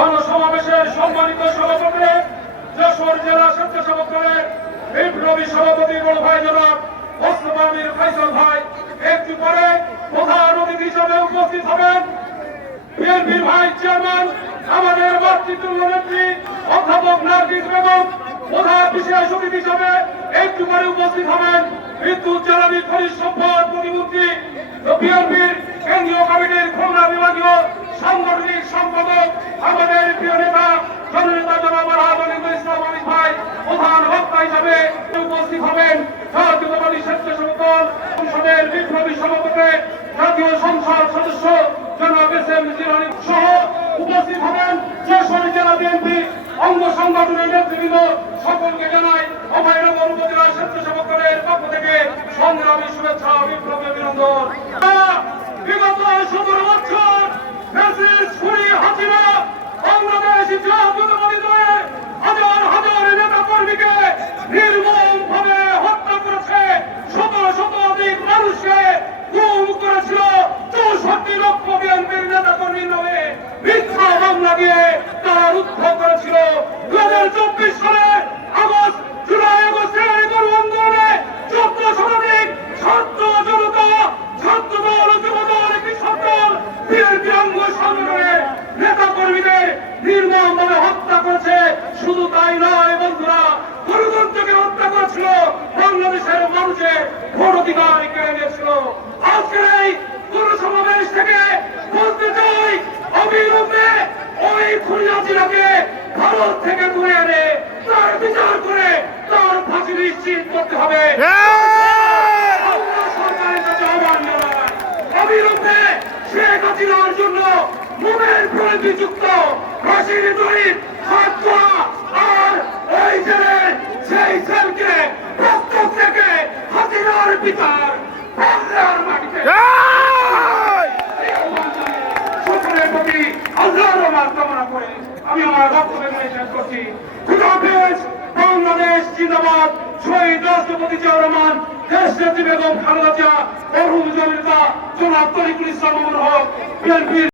গণসমাবেশের সম্মানিত সভাপতি, যশোর জেলা স্বেচ্ছাসেবক দলের বিপ্লবী সভাপতি বড় ভাই জনাব মোস্তফা মীর ফাইসাল ভাই একটু পরে প্রধান অতিথি হিসেবে উপস্থিত হবেন বিএনপির ভাইস চেয়ারম্যান আমাদের মাতৃতুল্য নেত্রী অধ্যাপক নার্গিস বেগম। প্রধান বিশেষ অতিথি হিসেবে একটু পরে উপস্থিত হবেন বিদ্যুৎ জ্বালানি খনিজ সম্পদ প্রতিমন্ত্রী বিএনপির কেন্দ্রীয় কমিটির খুলনা বিভাগীয় সাংগঠনিক সম্পাদক আমাদের প্রিয় নেতা জননেতা জনাব আলহামদুলিল্লাহ ইসলাম আলী ভাই। প্রধান বক্তা হিসাবে উপস্থিত হবেন জাতীয়তাবাদী স্বেচ্ছাসেবক দল সংসদের বিপ্লবী সভাপতি জাতীয় সংসদ সদস্য জনাব এস এম জিলানী সহ উপস্থিত হবেন যশোর জেলা বিএনপি অঙ্গ সংগঠনের নেতৃবৃন্দ। সকলকে জানাই অভয়নগর উপজেলা স্বেচ্ছাসেবক দলের পক্ষ থেকে সংগ্রামী শুভেচ্ছা বিপ্লবী অভিনন্দন। বিগত 17 বছর ফ্যাসিস্ট খুনি হাসিনা বাংলাদেশ জাতীয়তাবাদী দলের হাজার হাজার নেতা কর্মীকে নির্মমভাবে হত্যা করেছে, শত শতাধিক মানুষকে গুম করেছিল, 64 লক্ষ বিএনপির নেতা কর্মীর নামে মিথ্যা মামলা দিয়ে তারা রুদ্ধ করেছিল। 2024 সালে জুলাই আগস্টের গণ আন্দোলনে 14 শতাধিক ছাত্র জনতা, ছাত্র দল, যুব দল, কৃষক দল, বিএনপি অঙ্গ সংগঠনের নেতা কর্মীদের নির্মমভাবে হত্যা করেছে। শুধু তাই নয় বন্ধুরা, গণতন্ত্রকে হত্যা করেছিল, বাংলাদেশের মানুষের ভোট অধিকার কেড়ে নিয়েছিল। আজকের এই গণসমাবেশ থেকে বলতে চাই, অবিলম্বে ওই খুনি হাসিনাকে ভারত থেকে তুলে এনে তার বিচার করে তার ফাঁসি নিশ্চিত করতে হবে। আমরা সরকারের কাছে আহ্বান জানাই, অবিলম্বে শেখ হাসিনার জন্য মোমের প্রতিযুক্ত ফাঁসির দড়ির হাত করা আর ওই জেলের সেই সেলকে প্রত্যেক থেকে হাসিনার বিচার বাংলার মাটিতে সকলের প্রতি আল্লাহর রহমত কামনা করে আমি আমার বক্তব্য শেষ করছি। খুদাহাফেজ। বাংলাদেশ জিন্দাবাদ। শহীদ রাষ্ট্রপতি জিয়াউর রহমান, দেশনেত্রী বেগম খালেদা জিয়া, মরহুম জননেতা জনাব তরিকুল ইসলাম মামুনুল হক, বিএনপির